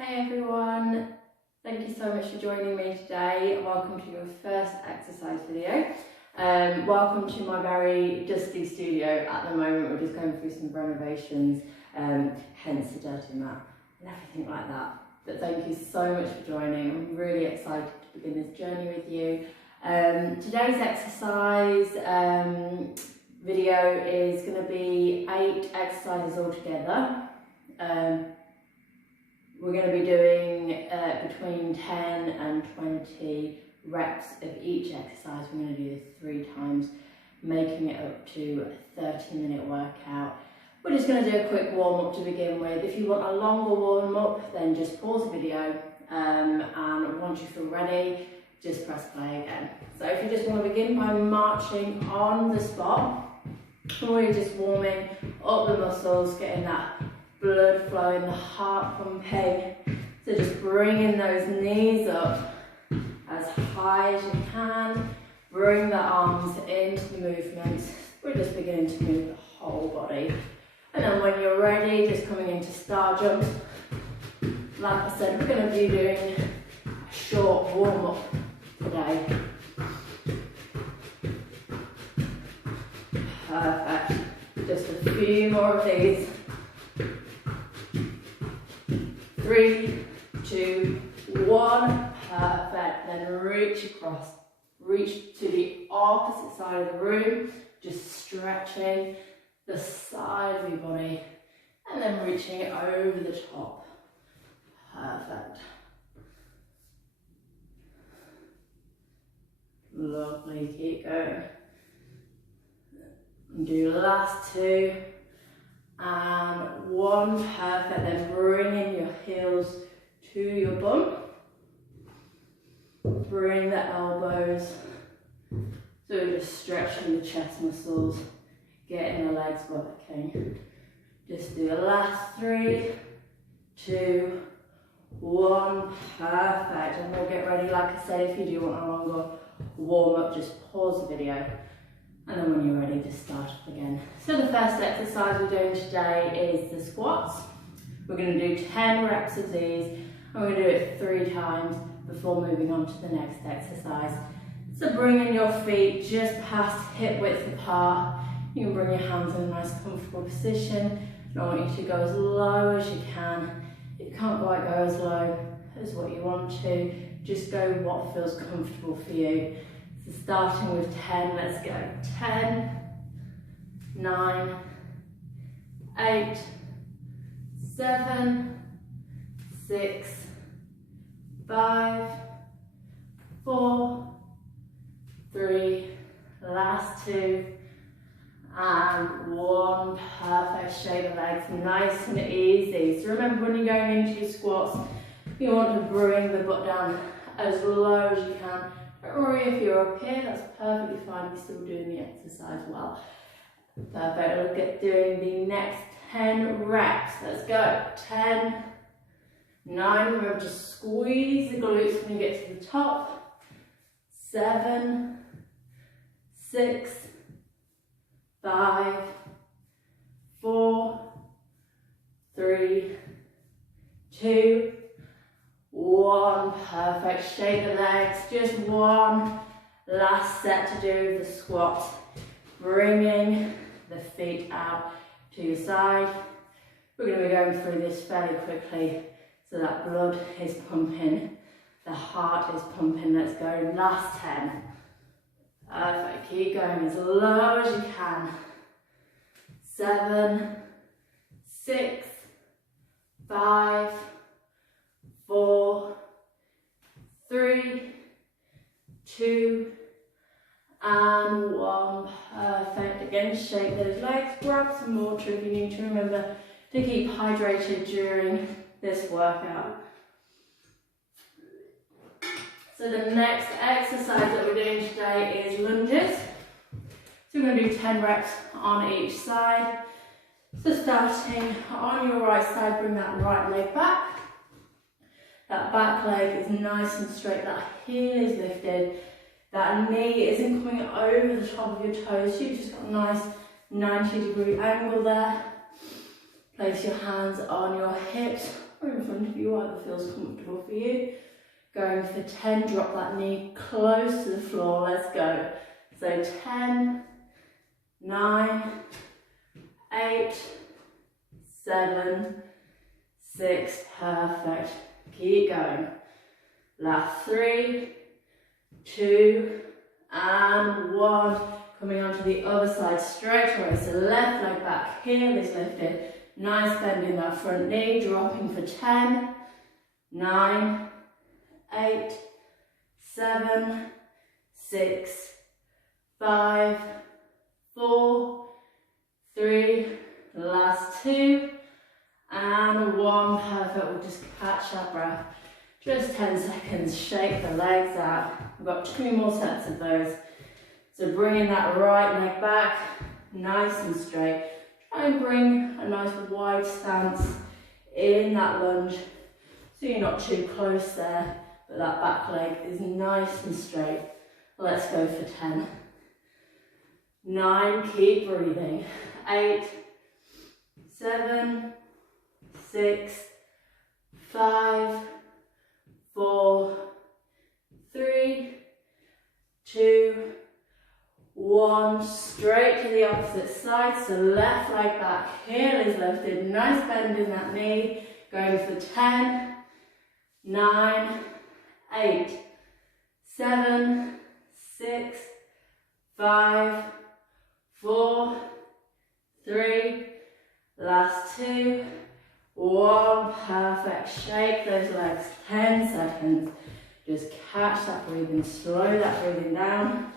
Hey everyone, thank you so much for joining me today. Welcome to your first exercise video. Welcome to my very dusty studio at the moment. We're just going through some renovations, hence the dirty mat and everything like that. But thank you so much for joining. I'm really excited to begin this journey with you. Today's exercise video is going to be 8 exercises altogether. We're going to be doing between 10 and 20 reps of each exercise. We're going to do this 3 times, making it up to a 30-minute workout. We're just going to do a quick warm-up to begin with. If you want a longer warm-up, then just pause the video, and once you feel ready, just press play again. So if you just want to begin by marching on the spot, we're just warming up the muscles, getting that blood flowing, the heart pumping. So just bringing those knees up as high as you can. Bring the arms into the movement. We're just beginning to move the whole body. And then when you're ready, just coming into star jump. Like I said, we're going to be doing a short warm-up today. Perfect. Just a few more of these. 3, 2, 1, perfect. Then reach across, reach to the opposite side of the room, just stretching the side of your body and then reaching it over the top. Perfect. Lovely, keep going. Do the last 2. And 1, perfect. Then bringing your heels to your bum. Bring the elbows. So we're just stretching the chest muscles, getting the legs working. Just do the last 3, 2, 1, perfect. And we'll get ready. Like I said, if you do want a longer warm up, just pause the video. And then when you're ready, just start up again. So the first exercise we're doing today is the squats. We're going to do 10 reps of these, and we're going to do it 3 times before moving on to the next exercise. So bringing your feet just past hip width apart. You can bring your hands in a nice comfortable position. And I want you to go as low as you can. If you can't quite go as low as what you want to, just go what feels comfortable for you. So starting with 10, let's go. 10, 9, 8, 7, 6, 5, 4, 3, last 2, and 1. Perfect. Shake the legs nice and easy. So remember, when you're going into your squats, you want to bring the butt down as low as you can. Don't worry if you're up here, that's perfectly fine. You're still doing the exercise well. Perfect. Look at doing the next 10 reps. Let's go. 10, 9. Remember to squeeze the glutes when you get to the top. 7, 6, 5, 4, 3, 2, 1, perfect. Shake the legs, just 1 last set to do the squat. Bringing the feet out to your side. We're going to be going through this fairly quickly so that blood is pumping, the heart is pumping. Let's go, last 10. Perfect, keep going as low as you can. 7, 6, 5, 4, 3, 2, and 1. Perfect. Again, shake those legs, grab some water if you need to. Remember to keep hydrated during this workout. So the next exercise that we're doing today is lunges. So we're going to do 10 reps on each side. So starting on your right side, bring that right leg back. That back leg is nice and straight, that heel is lifted, that knee isn't coming over the top of your toes. You've just got a nice 90-degree angle there. Place your hands on your hips or in front of you, whatever feels comfortable for you. Going for 10, drop that knee close to the floor, let's go. So 10, 9, 8, 7, 6, perfect. Keep going. Last 3, 2, and 1. Coming onto the other side straight away. So left leg back, heel is lifted. Nice bend in that front knee, dropping for 10, 9, 8, 7, 6, 5, 4, 3, last 2, and 1. Perfect. We'll just catch our breath. Just 10 seconds. Shake the legs out. We've got 2 more sets of those. So bringing that right leg back, nice and straight. Try and bring a nice wide stance in that lunge, so you're not too close there, but that back leg is nice and straight. Let's go for 10. 9, keep breathing. 8, 7, 6, 5, 4, 3, 2, 1, straight to the opposite side, so left leg back, heel is lifted, nice bend in that knee, going for 10, 9, 8, 7, 6, 5, 4, 3, last 2, 1, perfect. Shake those legs, 10 seconds, just catch that breathing, slow that breathing down.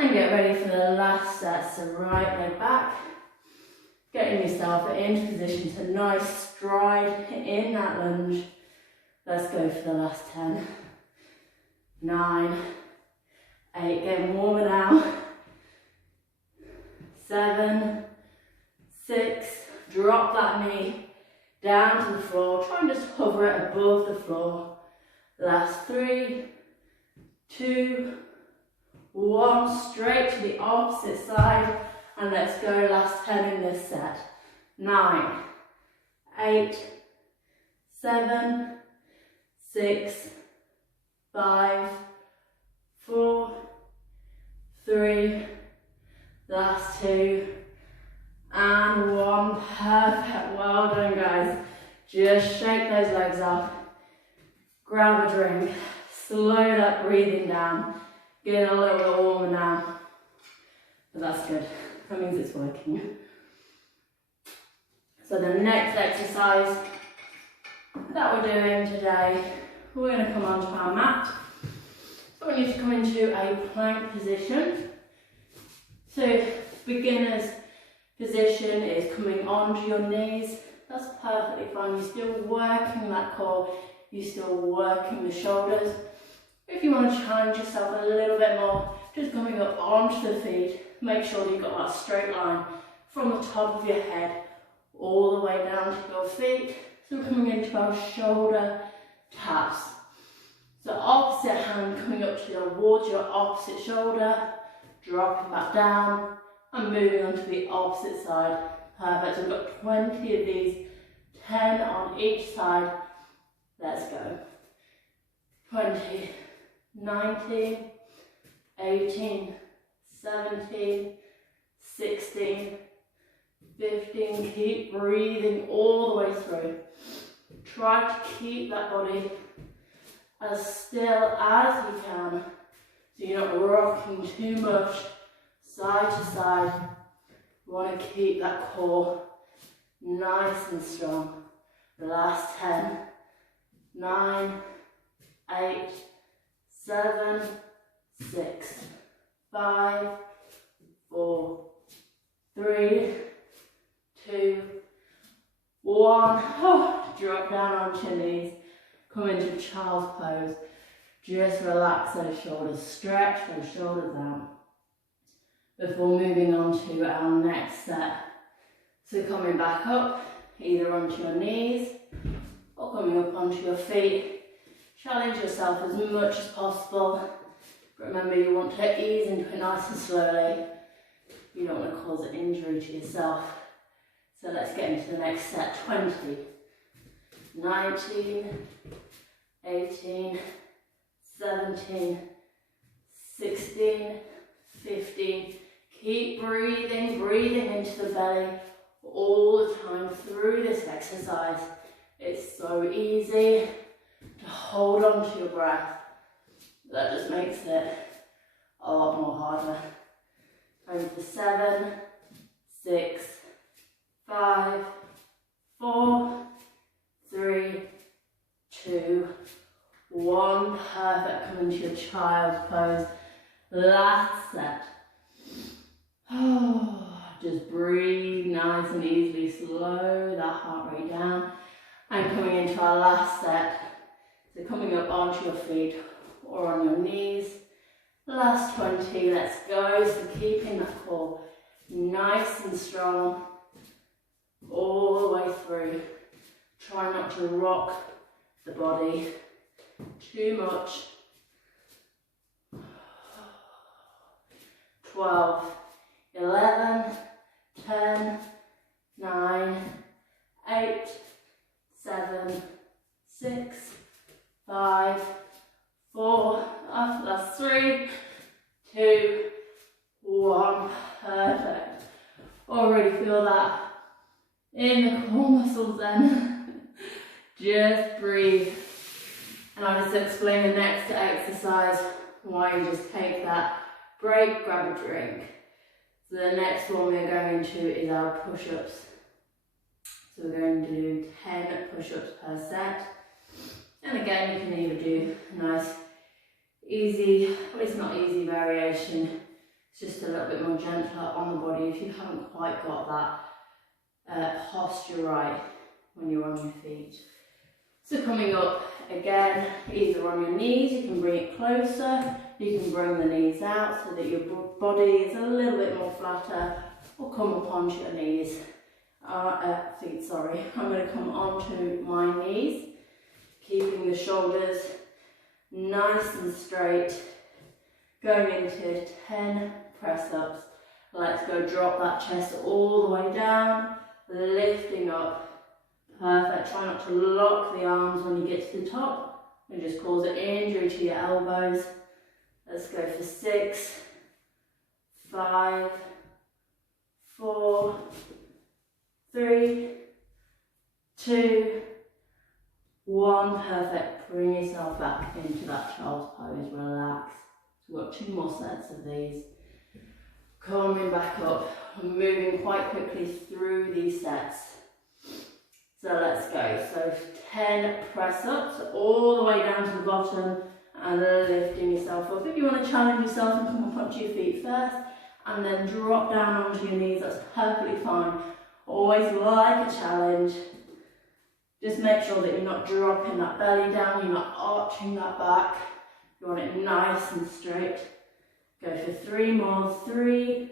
And get ready for the last set, so right leg back, getting yourself into position to nice stride in that lunge. Let's go for the last 10, 9, 8, getting warmer now, 7, 6, drop that knee down to the floor, try and just hover it above the floor. Last 3, 2, 1, straight to the opposite side, and let's go, last 10 in this set. 9, 8, 7, 6, 5, 4, 3, last 2, and 1, perfect. Well done, guys. Just shake those legs off, grab a drink, slow that breathing down. Getting a little bit warmer now, but that's good. That means it's working. So the next exercise that we're doing today, we're going to come onto our mat. So we need to come into a plank position. So beginner's position is coming onto your knees. That's perfectly fine. You're still working that core. You're still working the shoulders. If you want to challenge yourself a little bit more, just coming up onto the feet, make sure that you've got that straight line from the top of your head all the way down to your feet. So we're coming into our shoulder taps. So opposite hand coming up towards your opposite shoulder, dropping back down and moving on to the opposite side. Perfect. So we've got 20 of these, 10 on each side. Let's go. 20. 19, 18, 17, 16, 15, keep breathing all the way through. Try to keep that body as still as you can, so you're not rocking too much side to side. You want to keep that core nice and strong. The last 10, 9, 8, 7, 6, 5, 4, 3, 2, 1. Oh, drop down onto your knees. Come into child's pose. Just relax those shoulders. Stretch those shoulders out before moving on to our next set. So coming back up, either onto your knees or coming up onto your feet. Challenge yourself as much as possible. Remember, you want to ease into it nice and slowly. You don't want to cause an injury to yourself. So let's get into the next set. 20, 19, 18, 17, 16, 15. Keep breathing, breathing into the belly all the time through this exercise. It's so easy to hold on to your breath. That just makes it a lot more harder. Time for 7, 6, 5, 4, 3, 2, 1. Perfect. Come into your child's pose. Last set. Just breathe nice and easily. Slow that heart rate down. And coming into our last set. So coming up onto your feet or on your knees. Last 20. Let's go. So keeping that core nice and strong all the way through. Try not to rock the body too much. 12, 11, 10, 9, 8, 7, 6, 5, 4, that's 3, 2, 1. Perfect. Already feel that in the core muscles then. Just breathe. And I'll just explain the next exercise while you just take that break, grab a drink. So the next one we're going to is our push-ups. So we're going to do 10 push-ups per set. And again, you can either do a nice, easy, well, it's not easy variation. It's just a little bit more gentler on the body if you haven't quite got that posture right when you're on your feet. So coming up again, either on your knees, you can bring it closer, you can bring the knees out so that your body is a little bit more flatter, or come up onto your knees, feet, sorry. I'm going to come onto my knees, keeping the shoulders nice and straight, going into 10 press-ups. Let's go, drop that chest all the way down, lifting up. Perfect. Try not to lock the arms when you get to the top and just cause an injury to your elbows. Let's go for 6, 5, 4, 3, 2, 1. Perfect. Bring yourself back into that child's pose. Relax. So we've got 2 more sets of these. Coming back up. Moving quite quickly through these sets. So let's go. So 10 press-ups all the way down to the bottom and lifting yourself up. If you want to challenge yourself and come up onto your feet first and then drop down onto your knees, that's perfectly fine. Always like a challenge. Just make sure that you're not dropping that belly down, you're not arching that back. You want it nice and straight. Go for 3 more. 3,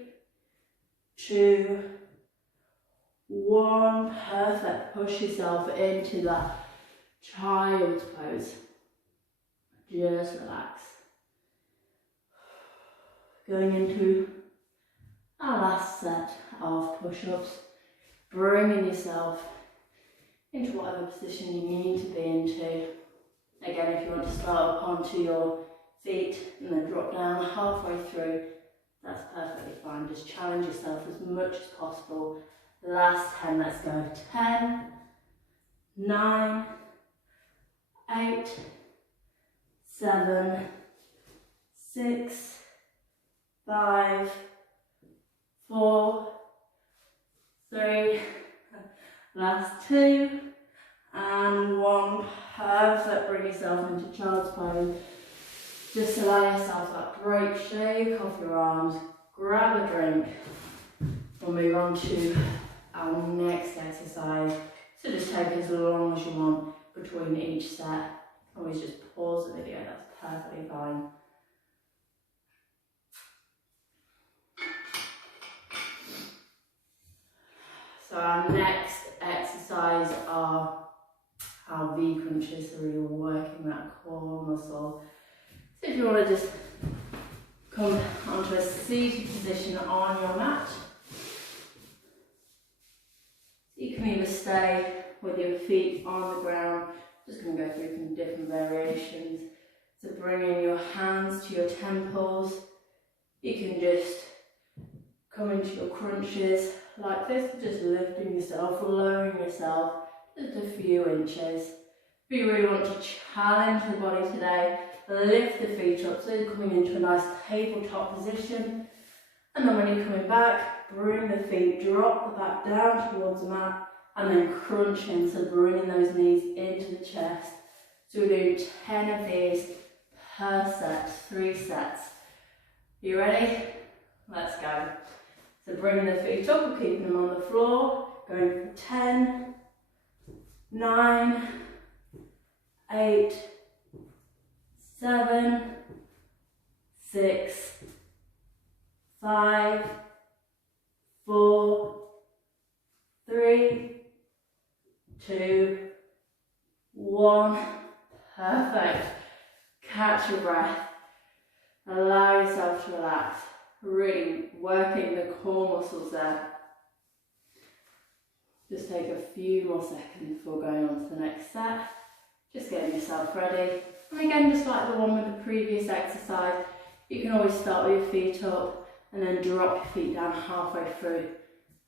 2, 1. Perfect. Push yourself into that child's pose. Just relax. Going into our last set of push-ups. Bringing yourself into whatever position you need to be into. Again, if you want to start up onto your feet and then drop down halfway through, that's perfectly fine. Just challenge yourself as much as possible. Last 10, let's go. 10, 9, 8, 7, 6, 5, 4, 3, last 2, and 1. Perfect. Bring yourself into child's pose. Just allow yourself that break, shake off your arms, grab a drink. We'll move on to our next exercise. So just take as long as you want between each set. Always just pause the video, that's perfectly fine. So our next exercise are our V crunches, so we're working that core muscle. So if you want to just come onto a seated position on your mat, you can either stay with your feet on the ground. Just going to go through some different variations. So bringing your hands to your temples. You can just come into your crunches like this, just lifting yourself, lowering yourself just a few inches. If you really want to challenge the body today, lift the feet up so you're coming into a nice tabletop position. And then when you're coming back, bring the feet, drop the back down towards the mat, and then crunch in, so bringing those knees into the chest. So we're doing 10 of these per set, 3 sets. You ready? Let's go. So bringing the feet up, we're keeping them on the floor, going for 10, 9, 8, 7, 6, 5, 4, 3, 2, 1. Perfect. Catch your breath. Allow yourself to relax. Really working the core muscles there. Just take a few more seconds before going on to the next set. Just getting yourself ready. And again, just like the one with the previous exercise, you can always start with your feet up and then drop your feet down halfway through.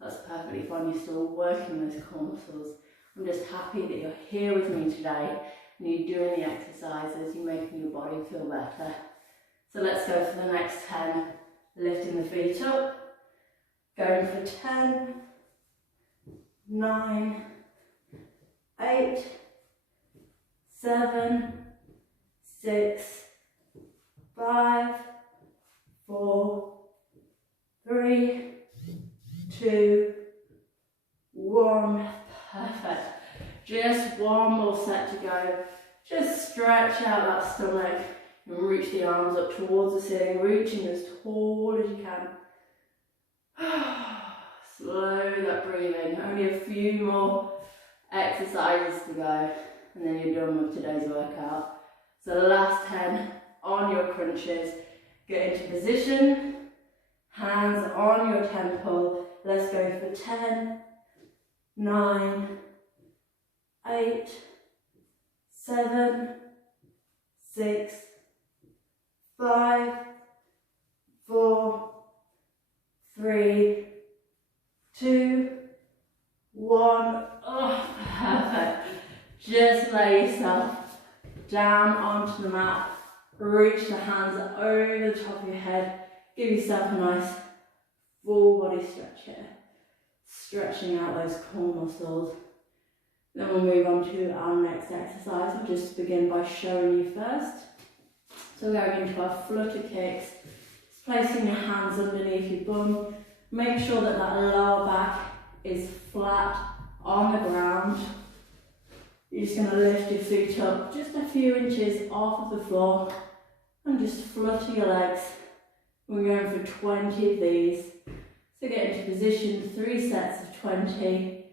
That's perfectly fine. You're still working those core muscles. I'm just happy that you're here with me today and you're doing the exercises, you're making your body feel better. So let's go for the next 10. Lifting the feet up, going for 10, 9, 8, 7, 6, 5, 4, 3, 2, 1. Perfect. Just one more set to go. Just stretch out that stomach and reach the arms up towards the ceiling, reaching as tall as you can. Slow that breathing. Only a few more exercises to go and then you're done with today's workout. So the last 10 on your crunches. Get into position, hands on your temple. Let's go for 10, 9, 8, 7, 6, 5, 4, 3, 2, 1. Oh, perfect. Just lay yourself down onto the mat. Reach the hands over the top of your head. Give yourself a nice full body stretch here. Stretching out those core muscles. Then we'll move on to our next exercise. I'll just begin by showing you first. So we're going into our flutter kicks. Just placing your hands underneath your bum. Make sure that that lower back is flat on the ground. You're just going to lift your feet up just a few inches off of the floor and just flutter your legs. We're going for 20 of these. So get into position, 3 sets of 20.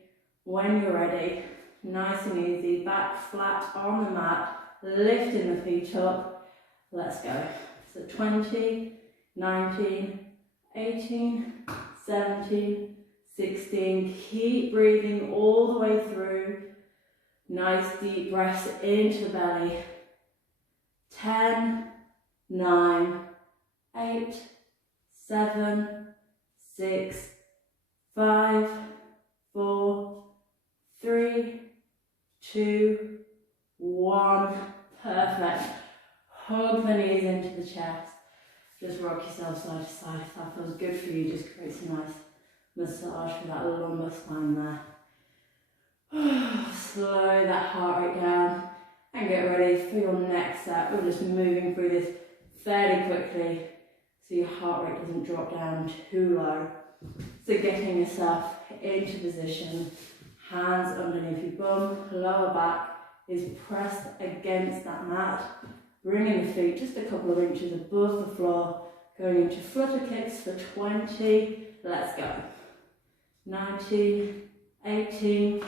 When you're ready, nice and easy, back flat on the mat, lifting the feet up. Let's go. So 20, 19, 18, 17, 16. Keep breathing all the way through. Nice deep breaths into the belly. 10, 9, 8, 7, 6, 5, 4, 3, 2, 1. Perfect. Hug the knees into the chest. Just rock yourself side to side. If that feels good for you, just create a nice massage for that lumbar spine there. Slow that heart rate down and get ready for your next set. We're just moving through this fairly quickly so your heart rate doesn't drop down too low. So getting yourself into position, hands underneath your bum, lower back is pressed against that mat. Bringing the feet just a couple of inches above the floor, going into flutter kicks for 20. Let's go. 19, 18,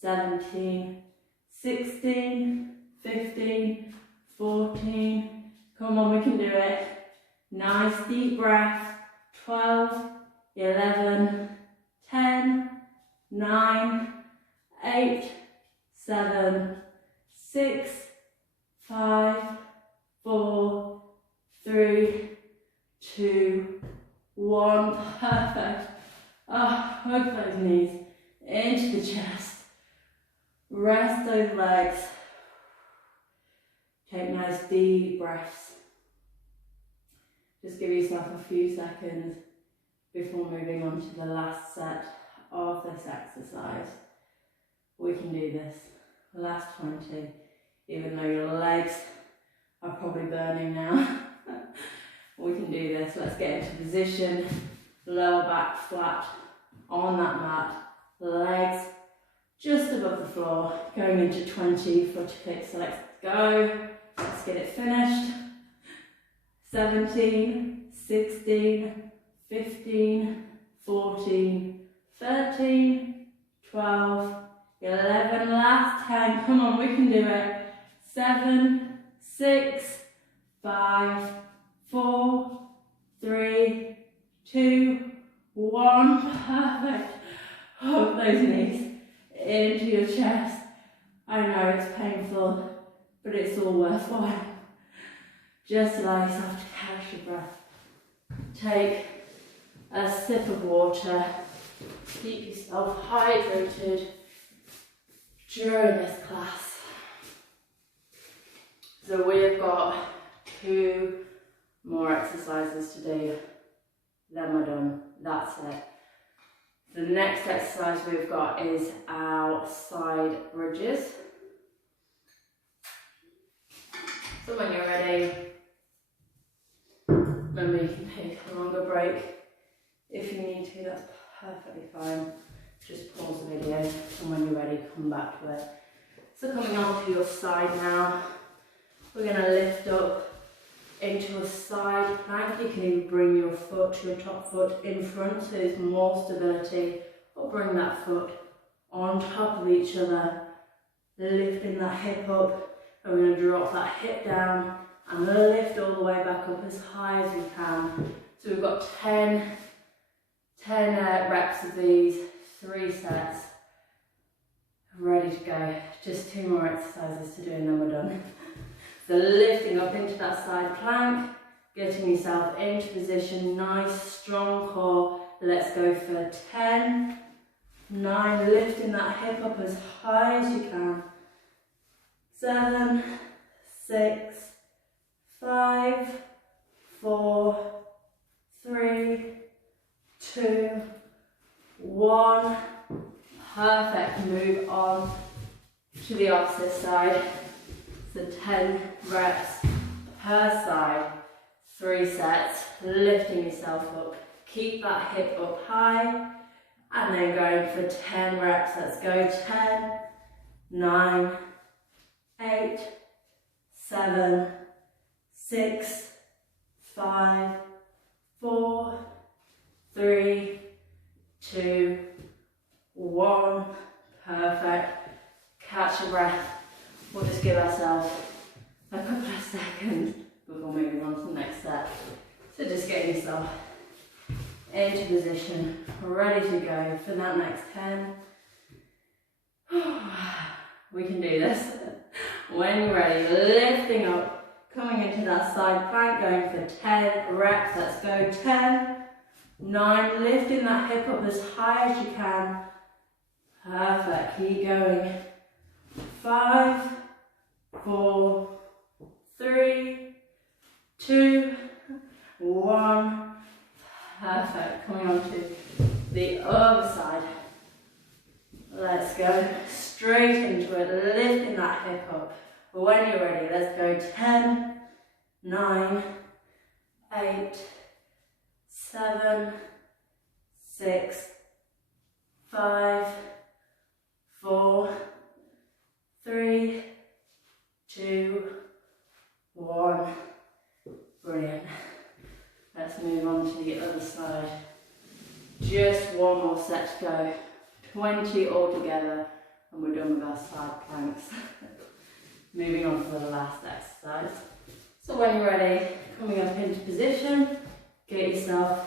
17, 16, 15, 14. Come on, we can do it. Nice deep breath. 12, 11, 10, 9, 8, 7, 6, 5, 4, 3, 2, 1. Perfect. Hug those knees into the chest. Rest those legs. Take nice deep breaths. Just give yourself a few seconds before moving on to the last set of this exercise. We can do this. Last 20, even though your legs are probably burning now. We can do this. Let's get into position. Lower back flat on that mat. Legs just above the floor. Going into 20 foot kicks. So let's go. Let's get it finished. 17, 16, 15, 14, 13, 12, 11, last 10. Come on, we can do it. 7, 6, 5, 4, 3, 2, 1. Perfect. Hug those knees into your chest. I know it's painful, but it's all worthwhile. Just allow yourself to catch your breath. Take a sip of water. Keep yourself hydrated during this class. So we've got 2 more exercises to do. Then we're done. That's it. The next exercise we've got is our side bridges. So when you're ready, remember you can take a longer break if you need to, that's perfectly fine. Just pause the video and when you're ready, come back to it. So coming on to your side now, we're going to lift up into a side plank. You can even bring your foot, your top foot in front so there's more stability, or bring that foot on top of each other, lifting that hip up, and we're going to drop that hip down and lift all the way back up as high as you can. So we've got 10 reps of these, 3 sets, ready to go. Just 2 more exercises to do and then we're done. So lifting up into that side plank, getting yourself into position, nice strong core. Let's go for 10, 9, lifting that hip up as high as you can. 7, 6, 5, 4, 3, 2, 1. Perfect. Move on to the opposite side. So 10 reps per side, 3 sets, lifting yourself up. Keep that hip up high and then going for 10 reps. Let's go. 10, 9, 8, 7, 6, 5, 4, 3, 2, 1. Perfect. Catch your breath. We'll just give ourselves a couple of seconds before moving on to the next set. So just get yourself into position, ready to go for that next 10. We can do this. When you're ready, lifting up, coming into that side plank, going for 10 reps. Let's go. 10, 9, lifting that hip up as high as you can. Perfect. Keep going. 5, 4, 3, 2, 1. Perfect. Coming on to the other side. Let's go straight into it, lifting that hip up. When you're ready, let's go. 10, 9, 8, 7, 6, 5, 4, 3, 2, 1. Brilliant. Let's move on to the other side. Just 1 more set to go. 20 altogether, and we're done with our side planks. Moving on to the last exercise. So when you're ready, coming up into position, get yourself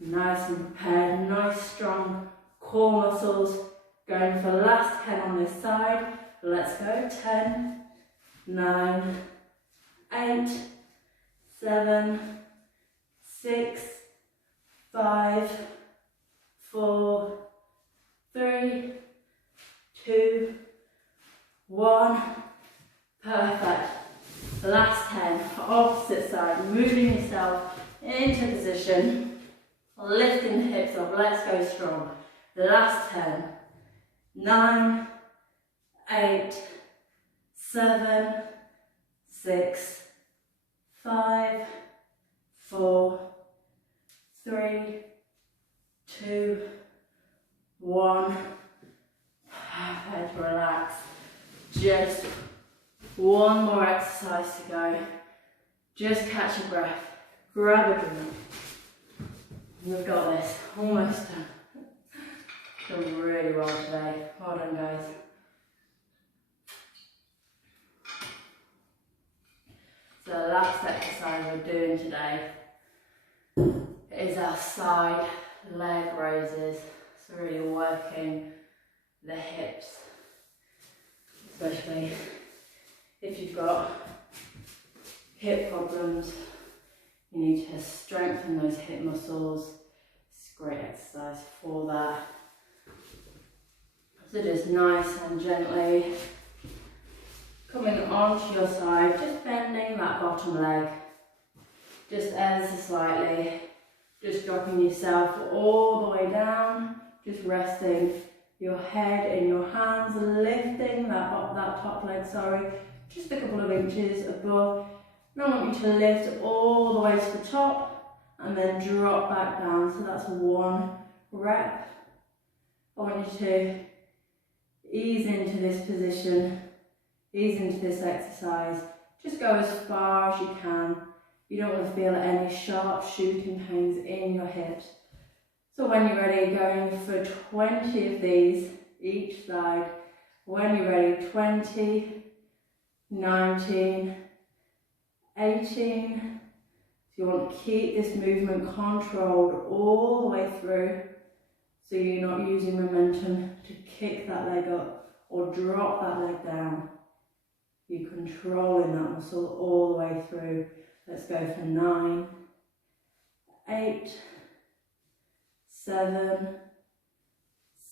nice and prepared, nice strong core muscles. Going for last 10 on this side. Let's go. 10, 9, 8, 7, 6, 5, 4, 3, 2, 1. Perfect. The last 10. Opposite side. Moving yourself into position. Lifting the hips up. Let's go strong. The last 10. 9, 8, 7, 6, 5, 4, 3, 2, 1. Perfect. Relax. Just one more exercise to go. Just catch your breath. Grab a drink. We've got this. Almost done. Done really well today. Well done, guys. So the last exercise we're doing today is our side leg raises. So really working the hips, especially if you've got hip problems. You need to strengthen those hip muscles. It's a great exercise for that. So just nice and gently coming onto your side, just bending that bottom leg, just ever so slightly, just dropping yourself all the way down, just resting your head in your hands, lifting that top leg, just a couple of inches above. Now I want you to lift all the way to the top and then drop back down. So that's one rep. I want you to ease into this position, ease into this exercise. Just go as far as you can. You don't want to feel any sharp shooting pains in your hips. So when you're ready, going for 20 of these each side. When you're ready, 20, 19, 18. So you want to keep this movement controlled all the way through, so you're not using momentum to kick that leg up or drop that leg down. You're controlling that muscle all the way through. Let's go for 9, 8, 7,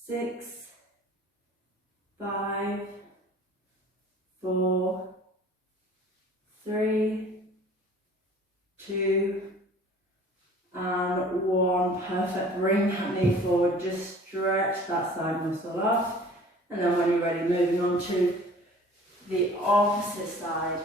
6, 5, 4, 3, 2, and 1. Perfect. Bring that knee forward. Just stretch that side muscle off. And then when you're ready, moving on to the opposite side.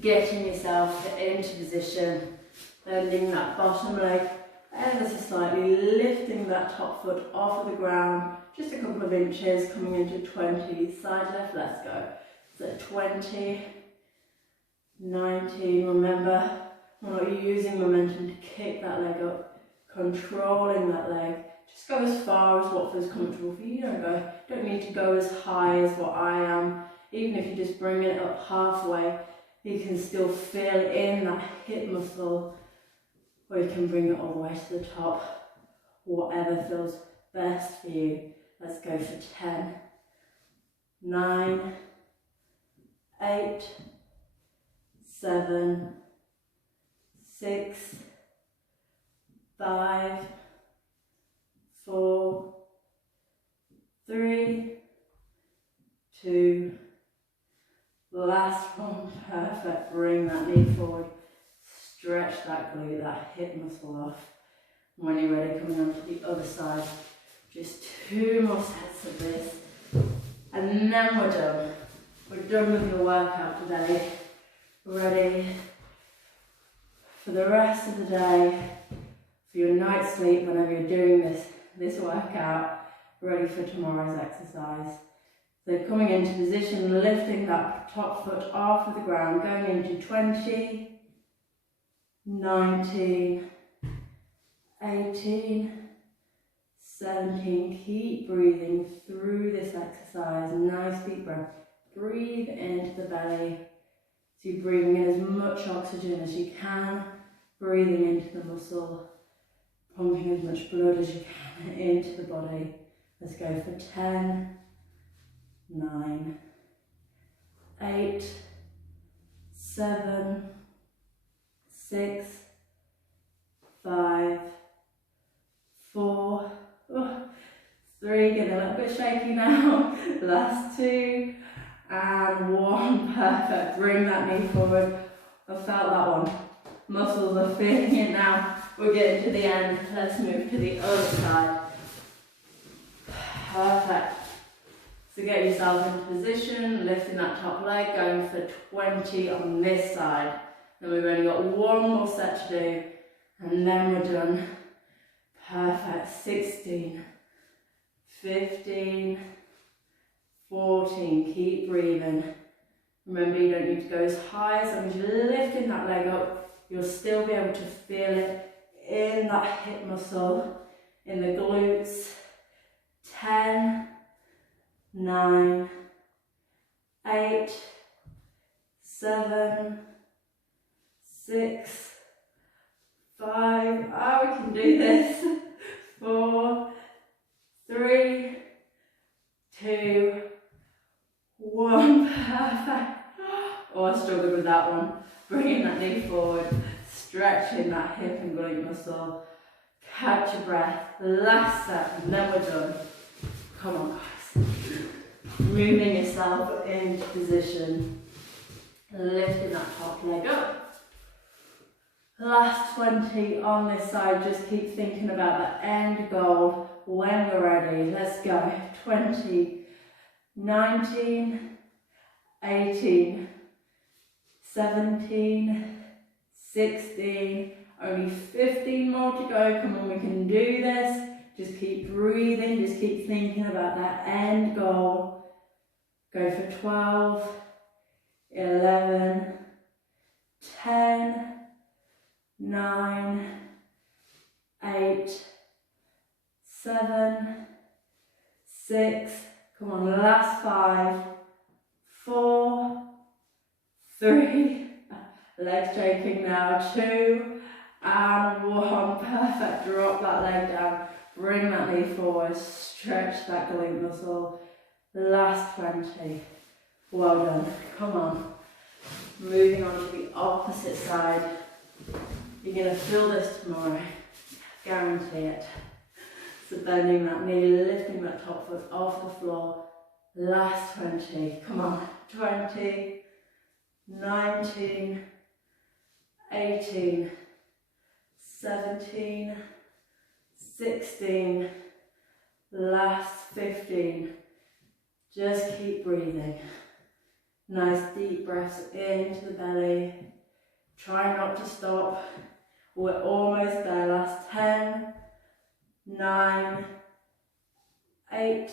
Getting yourself into position, bending that bottom leg ever so slightly, lifting that top foot off of the ground, just a couple of inches, coming into 20, side left, let's go. So 20, 19, remember, we're not using momentum to kick that leg up, controlling that leg. Just go as far as what feels comfortable for you. Don't need to go as high as what I am. Even if you just bring it up halfway, you can still feel in that hip muscle, or you can bring it all the way to the top, whatever feels best for you. Let's go for 10, 9, 8, 7, 6, 5, 4, 3, 2, last one. Perfect. Bring that knee forward, stretch that glute, that hip muscle off. When you're ready, coming on to the other side, just 2 more sets of this, and then we're done. We're done with your workout today. Ready for the rest of the day, for your night's sleep whenever you're doing this workout, ready for tomorrow's exercise. So coming into position, lifting that top foot off of the ground, going into 20, 19, 18, 17. Keep breathing through this exercise. Nice deep breath. Breathe into the belly. So you're breathing in as much oxygen as you can, breathing into the muscle, pumping as much blood as you can into the body. Let's go for 10, 9, 8, 7, 6, 5, 4, 3, getting a little bit shaky now, last 2, and 1, perfect, bring that knee forward. I felt that one, muscles are feeling it now, we're getting to the end, let's move to the other side. Perfect. So get yourself into position, lifting that top leg, going for 20 on this side. Then we've only got one more set to do, and then we're done. Perfect. 16, 15, 14. Keep breathing. Remember, you don't need to go as high as long as you're lifting that leg up. You'll still be able to feel it in that hip muscle, in the glutes. 10, 9, 8, 7, 6, 5, oh, we can do this, 4, 3, 2, 1, perfect. Oh, I struggled with that one. Bringing that knee forward, stretching that hip and glute muscle. Catch your breath, last set, and then we're done. Come on, guys. Moving yourself into position, lifting that top leg up. Last 20 on this side, just keep thinking about the end goal when we're ready. Let's go. 20, 19, 18, 17, 16, only 15 more to go. Come on, we can do this. Just keep breathing, just keep thinking about that end goal. Go for 12, 11, 10, 9, 8, 7, 6, come on, last 5, 4, 3, legs shaking now, 2, and 1, perfect, drop that leg down. Bring that knee forward, stretch that glute muscle. Last 20. Well done. Come on. Moving on to the opposite side. You're going to feel this tomorrow. Guarantee it. So bending that knee, lifting that top foot off the floor. Last 20. Come on. 20, 19, 18, 17, 16, last 15. Just keep breathing. Nice deep breaths into the belly. Try not to stop. We're almost there. Last 10, 9, 8,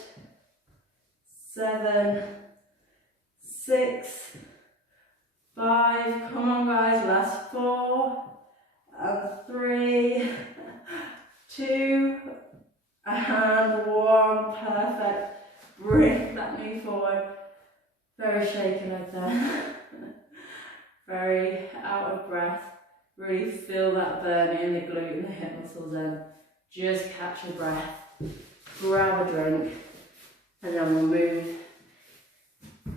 7, 6, 5. Come on, guys. Last 4, and 3, 2, and 1. Perfect. Bring that knee forward. Very shaky like that. Very out of breath. Really feel that burn in the glute and the hip muscles then. Just catch your breath. Grab a drink. And then we'll move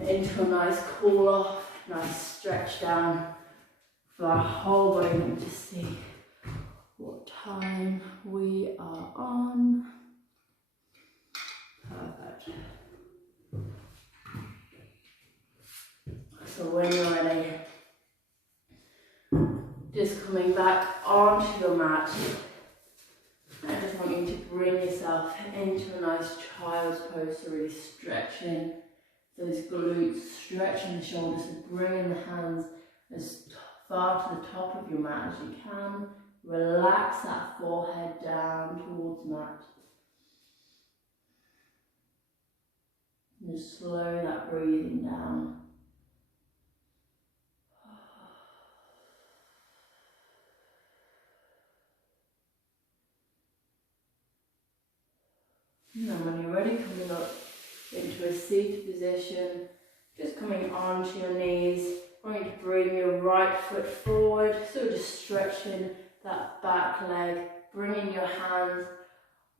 into a nice cool off. Nice stretch down for our whole body. Let me just see what time we are on. Perfect. So when you're ready, just coming back onto your mat. I just want you to bring yourself into a nice child's pose, so really stretching those glutes, stretching the shoulders, and bringing the hands as far to the top of your mat as you can. Relax that forehead down towards the mat. And just slow that breathing down. And then when you're ready, coming up into a seated position, just coming onto your knees. I want you to bring your right foot forward, so just stretching that back leg, bringing your hands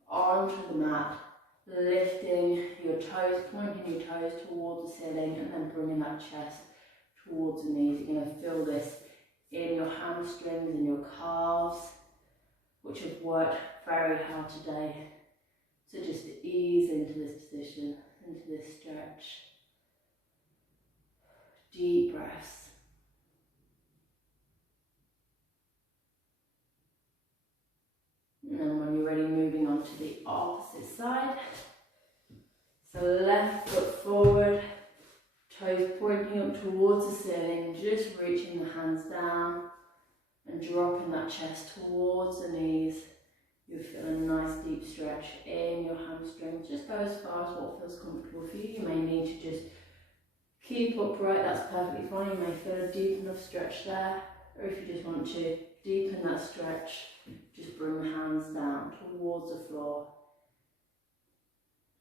onto the mat, lifting your toes, pointing your toes towards the ceiling, and then bringing that chest towards the knees. You're going to feel this in your hamstrings and your calves, which have worked very hard today. So just ease into this position, into this stretch. Deep breaths. And then when you're ready, moving on to the opposite side. So left foot forward, toes pointing up towards the ceiling, just reaching the hands down and dropping that chest towards the knees. You'll feel a nice deep stretch in your hamstrings. Just go as far as what feels comfortable for you. You may need to just keep upright, that's perfectly fine. You may feel a deep enough stretch there, or if you just want to deepen that stretch, just bring the hands down towards the floor.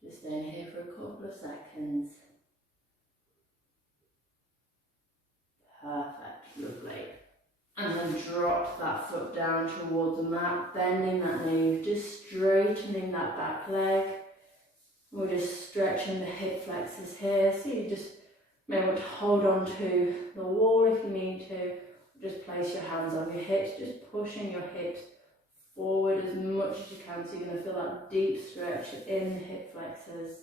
Just staying here for a couple of seconds. Perfect, lovely. And then drop that foot down towards the mat, bending that knee, just straightening that back leg. We're just stretching the hip flexors here, so you just may want to hold on to the wall if you need to. Just place your hands on your hips, just pushing your hips forward as much as you can, so you're going to feel that deep stretch in the hip flexors.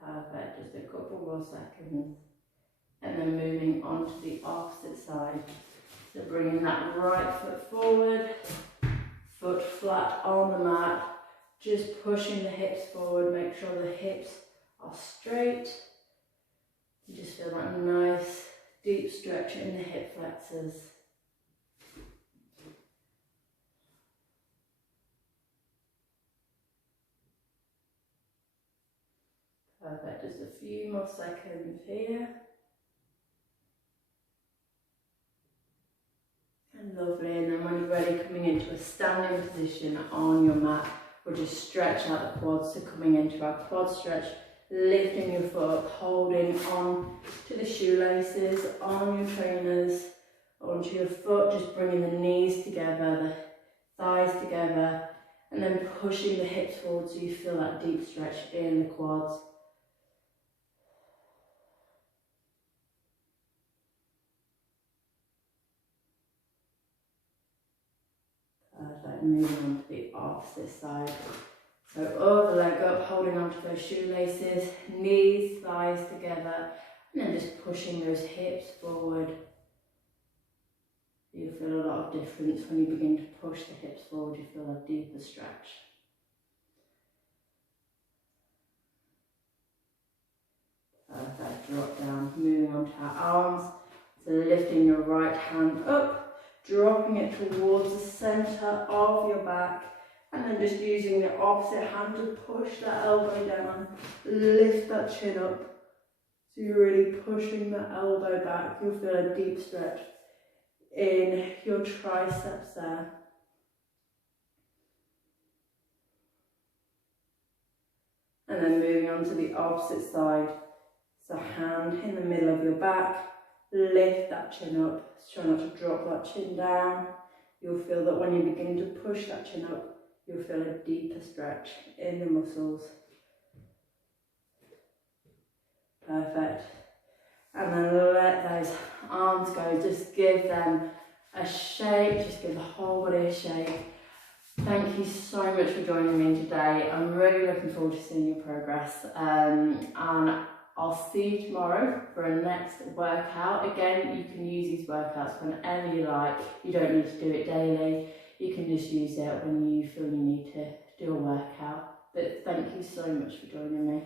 Perfect, just a couple more seconds. And then moving on to the opposite side. So bringing that right foot forward, foot flat on the mat, just pushing the hips forward, make sure the hips are straight. You just feel that nice deep stretch in the hip flexors. Perfect, just a few more seconds here. And lovely, and then when you're ready, coming into a standing position on your mat, we'll just stretch out the quads. So coming into our quad stretch, lifting your foot up, holding on to the shoelaces, on your trainers, onto your foot, just bringing the knees together, the thighs together, and then pushing the hips forward so you feel that deep stretch in the quads. Perfect, moving on to the opposite side. So other leg up, holding on to those shoelaces, knees, thighs together, and then just pushing those hips forward. You'll feel a lot of difference when you begin to push the hips forward, you feel a deeper stretch. Perfect, drop down, moving on to our arms. So lifting your right hand up, dropping it towards the centre of your back, and then just using the opposite hand to push that elbow down, lift that chin up. So you're really pushing that elbow back. You'll feel a deep stretch in your triceps there. And then moving on to the opposite side. So hand in the middle of your back, lift that chin up. Try not to drop that chin down. You'll feel that when you begin to push that chin up, you'll feel a deeper stretch in the muscles. Perfect. And then let those arms go. Just give them a shake. Just give the whole body a shake. Thank you so much for joining me today. I'm really looking forward to seeing your progress. And I'll see you tomorrow for a next workout. Again, you can use these workouts whenever you like. You don't need to do it daily. You can just use it when you feel you need to do a workout. But thank you so much for joining me.